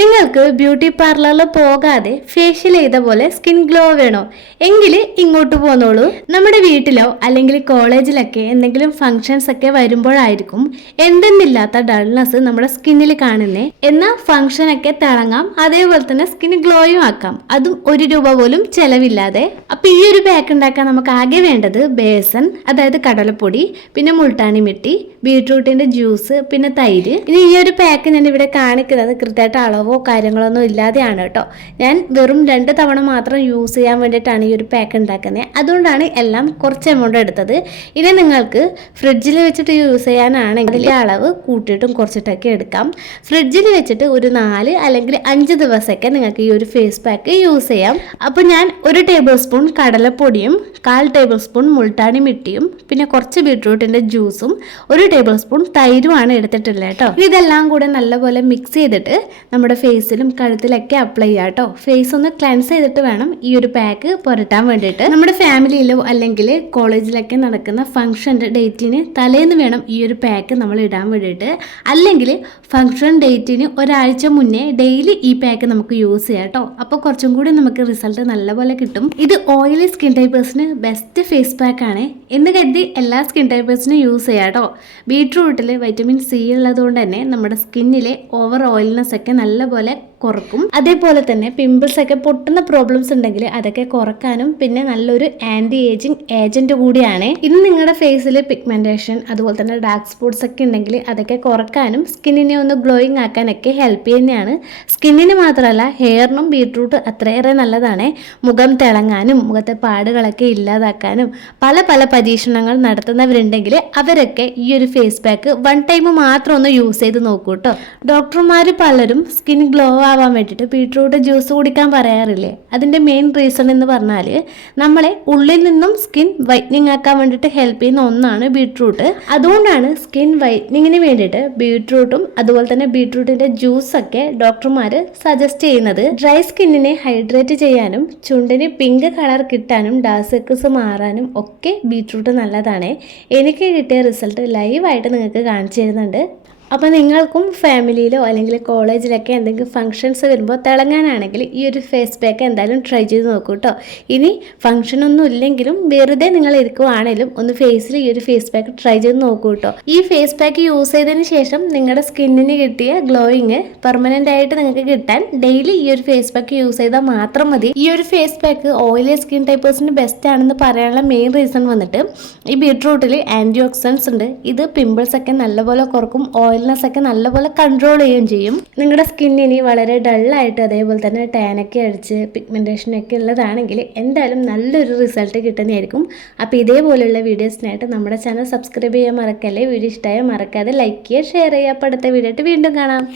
നിങ്ങൾക്ക് ബ്യൂട്ടി പാർലറിൽ പോകാതെ ഫേഷ്യൽ ചെയ്ത പോലെ സ്കിൻ ഗ്ലോ വേണോ? എങ്കിൽ ഇങ്ങോട്ട് പോന്നോളൂ. നമ്മുടെ വീട്ടിലോ അല്ലെങ്കിൽ കോളേജിലൊക്കെ എന്തെങ്കിലും ഫങ്ഷൻസ് ഒക്കെ വരുമ്പോഴായിരിക്കും എന്തെന്നില്ലാത്ത ഡൾനെസ് നമ്മുടെ സ്കിന്നിൽ കാണുന്നേ. എന്നാൽ ഫങ്ഷൻ ഒക്കെ തിളങ്ങാം അതേപോലെ തന്നെ സ്കിൻ ഗ്ലോയും ആക്കാം. അതും ഒരു രൂപ പോലും ചെലവില്ലാതെ. അപ്പൊ ഈ ഒരു പാക്ക് ഉണ്ടാക്കാൻ നമുക്ക് ആകെ വേണ്ടത് ബേസൻ അതായത് കടലപ്പൊടി പിന്നെ മുൾട്ടാണി മിട്ടി ബീട്രൂട്ടിന്റെ ജ്യൂസ് പിന്നെ തൈര്. ഇനി ഈ ഒരു പാക്ക് ഞാൻ ഇവിടെ കാണിക്കുന്നത് കൃത്യമായിട്ട് അളവോ കാര്യങ്ങളോ ഒന്നും ഇല്ലാതെയാണ് കേട്ടോ. ഞാൻ വെറും രണ്ട് തവണ മാത്രം യൂസ് ചെയ്യാൻ വേണ്ടിയിട്ടാണ് ഈ ഒരു പാക്ക് ഉണ്ടാക്കുന്നത് അതുകൊണ്ടാണ് എല്ലാം കുറച്ച് എമൗണ്ട് എടുത്തത്. ഇനി നിങ്ങൾക്ക് ഫ്രിഡ്ജിൽ വെച്ചിട്ട് യൂസ് ചെയ്യാനാണെങ്കിൽ അളവ് കൂട്ടിയിട്ടും കുറച്ചിട്ടൊക്കെ എടുക്കാം. ഫ്രിഡ്ജിൽ വെച്ചിട്ട് ഒരു നാല് അല്ലെങ്കിൽ അഞ്ച് ദിവസമൊക്കെ നിങ്ങൾക്ക് ഈ ഒരു ഫേസ് പാക്ക് യൂസ് ചെയ്യാം. അപ്പോൾ ഞാൻ ഒരു ടേബിൾ സ്പൂൺ കടലപ്പൊടിയും കാൽ ടേബിൾ സ്പൂൺ മുൾട്ടാണി മിട്ടിയും പിന്നെ കുറച്ച് ബീട്രൂട്ടിന്റെ ജ്യൂസും ഒരു ടേബിൾ സ്പൂൺ തൈരുമാണ് എടുത്തിട്ടുള്ളത് കേട്ടോ. ഇതെല്ലാം കൂടെ നല്ലപോലെ മിക്സ് ചെയ്തിട്ട് നമ്മുടെ ഫേസിലും കഴുത്തിലൊക്കെ അപ്ലൈ ചെയ്യാം കേട്ടോ ഫേസ് ഒന്ന് ക്ലെൻസ് ചെയ്തിട്ട് വേണം ഈ ഒരു പാക്ക് പുരട്ടാൻ വേണ്ടിയിട്ട്. നമ്മുടെ ഫാമിലിയിലോ അല്ലെങ്കിൽ കോളേജിലൊക്കെ നടക്കുന്ന ഫംഗ്ഷന്റെ ഡേറ്റിന് തലേന്ന് വേണം ഈ ഒരു പാക്ക് നമ്മൾ ഇടാൻ വേണ്ടിയിട്ട്. അല്ലെങ്കിൽ ഫംഗ്ഷൻ ഡേറ്റിന് ഒരാഴ്ച മുന്നേ ഡെയിലി ഈ പാക്ക് നമുക്ക് യൂസ് ചെയ്യാം കേട്ടോ അപ്പോൾ കുറച്ചും കൂടി നമുക്ക് റിസൾട്ട് നല്ലപോലെ കിട്ടും. ഇത് ഓയിലി സ്കിൻ ടൈപ്പേഴ്സിന് ബെസ്റ്റ് ഫേസ് പാക്ക് ആണ്. എന്ന് കരുതി എല്ലാ സ്കിൻ ടൈപ്പേഴ്സിനും യൂസ് ചെയ്യാം കേട്ടോ ബീട്രൂട്ടിൽ വൈറ്റമിൻ സി ഉള്ളതുകൊണ്ട് തന്നെ നമ്മുടെ സ്കിന്നിലെ ഓവർ ഓയിൽനെസ് ഒക്കെ നല്ലപോലെ കുറക്കും. അതേപോലെ തന്നെ പിമ്പിൾസ് ഒക്കെ പൊട്ടുന്ന പ്രോബ്ലംസ് ഉണ്ടെങ്കിൽ അതൊക്കെ കുറക്കാനും പിന്നെ നല്ലൊരു ആന്റി ഏജിങ് ഏജന്റ് കൂടിയാണ് ഇത് നിങ്ങളുടെ ഫേസിൽ പിഗ്മെന്റേഷൻ അതുപോലെ തന്നെ ഡാർക്ക് സ്പോട്ട്സ് ഒക്കെ ഉണ്ടെങ്കിൽ അതൊക്കെ കുറക്കാനും സ്കിന്നിനെ ഒന്ന് ഗ്ലോയിങ് ആക്കാനൊക്കെ ഹെൽപ്പ് ചെയ്യുന്നതാണ്. സ്കിന്നിന് മാത്രമല്ല ഹെയറിനും ബീട്രൂട്ട് അത്രയേറെ നല്ലതാണ്. മുഖം തിളങ്ങാനും മുഖത്തെ പാടുകളൊക്കെ ഇല്ലാതാക്കാനും പല പല പരീക്ഷണങ്ങൾ നടത്തുന്നവരുണ്ടെങ്കിൽ അവരൊക്കെ ഈ ഒരു ഫേസ് പാക്ക് വൺ ടൈം മാത്രം ഒന്ന് യൂസ് ചെയ്ത് നോക്കൂട്ടോ ഡോക്ടർമാർ പലരും സ്കിൻ ഗ്ലോ ആവാൻ വേണ്ടിയിട്ട് ബീട്രൂട്ട് ജ്യൂസ് കുടിക്കാൻ പറയാറില്ലേ? അതിന്റെ മെയിൻ റീസൺ എന്ന് പറഞ്ഞാൽ നമ്മളെ ഉള്ളിൽ നിന്നും സ്കിൻ വൈറ്റനിങ് ആക്കാൻ വേണ്ടിയിട്ട് ഹെൽപ്പ് ചെയ്യുന്ന ഒന്നാണ് ബീട്രൂട്ട് അതുകൊണ്ടാണ് സ്കിൻ വൈറ്റനിങ്ങിന് വേണ്ടിയിട്ട് ബീട്രൂട്ടും അതുപോലെ തന്നെ ബീട്രൂട്ടിന്റെ ജ്യൂസൊക്കെ ഡോക്ടർമാർ സജസ്റ്റ് ചെയ്യുന്നത്. ഡ്രൈ സ്കിന്നിനെ ഹൈഡ്രേറ്റ് ചെയ്യാനും ചുണ്ടിന് പിങ്ക് കളർ കിട്ടാനും ഡാസെക്സ് മാറാനും ഒക്കെ ബീട്രൂട്ട് നല്ലതാണ്. എനിക്ക് കിട്ടിയ റിസൾട്ട് ലൈവായിട്ട് നിങ്ങൾക്ക് കാണിച്ചു തരുന്നുണ്ട്. അപ്പോൾ നിങ്ങൾക്കും ഫാമിലിയിലോ അല്ലെങ്കിൽ കോളേജിലൊക്കെ എന്തെങ്കിലും ഫംഗ്ഷൻസ് വരുമ്പോൾ തിളങ്ങാനാണെങ്കിൽ ഈ ഒരു ഫേസ് പാക്ക് എന്തായാലും ട്രൈ ചെയ്ത് നോക്കൂ കേട്ടോ ഇനി ഫംഗ്ഷൻ ഒന്നും ഇല്ലെങ്കിലും വെറുതെ നിങ്ങൾ ഇരിക്കുവാണെങ്കിലും ഒന്ന് ഫേസിൽ ഈ ഒരു ഫേസ് പാക്ക് ട്രൈ ചെയ്ത് നോക്കൂ കേട്ടോ ഈ ഫേസ് പാക്ക് യൂസ് ചെയ്തതിന് ശേഷം നിങ്ങളുടെ സ്കിന്നിന് കിട്ടിയ ഗ്ലോയിങ് പെർമനന്റ് ആയിട്ട് നിങ്ങൾക്ക് കിട്ടാൻ ഡെയിലി ഈ ഒരു ഫേസ് പാക്ക് യൂസ് ചെയ്താൽ മാത്രം മതി. ഈ ഒരു ഫേസ് പാക്ക് ഓയിലി സ്കിൻ ടൈപ്പേഴ്സിന് ബെസ്റ്റ് ആണെന്ന് പറയാനുള്ള മെയിൻ റീസൺ വന്നിട്ട് ഈ ബീട്രൂട്ടിൽ ആന്റി ഓക്സിഡൻസ് ഉണ്ട്. ഇത് പിമ്പിൾസ് ഒക്കെ നല്ലപോലെ കുറക്കും ഓയിൽനെസ് ഒക്കെ നല്ലപോലെ കൺട്രോൾ ചെയ്യുകയും ചെയ്യും. നിങ്ങളുടെ സ്കിൻ ഇനി വളരെ ഡള്ളായിട്ട് അതേപോലെ തന്നെ ടാനൊക്കെ അടിച്ച് പിഗ്മെന്റേഷനൊക്കെ ഉള്ളതാണെങ്കിൽ എന്തായാലും നല്ലൊരു റിസൾട്ട് കിട്ടുന്നതായിരിക്കും. അപ്പോൾ ഇതേപോലെയുള്ള വീഡിയോസിനായിട്ട് നമ്മുടെ ചാനൽ സബ്സ്ക്രൈബ് ചെയ്യാൻ മറക്കല്ലേ? വീഡിയോ ഇഷ്ടമായ മറക്കാതെ ലൈക്ക് ചെയ്യുക ഷെയർ ചെയ്യുക. അപ്പോൾ അടുത്ത വീഡിയോ ആയിട്ട് വീണ്ടും കാണാം.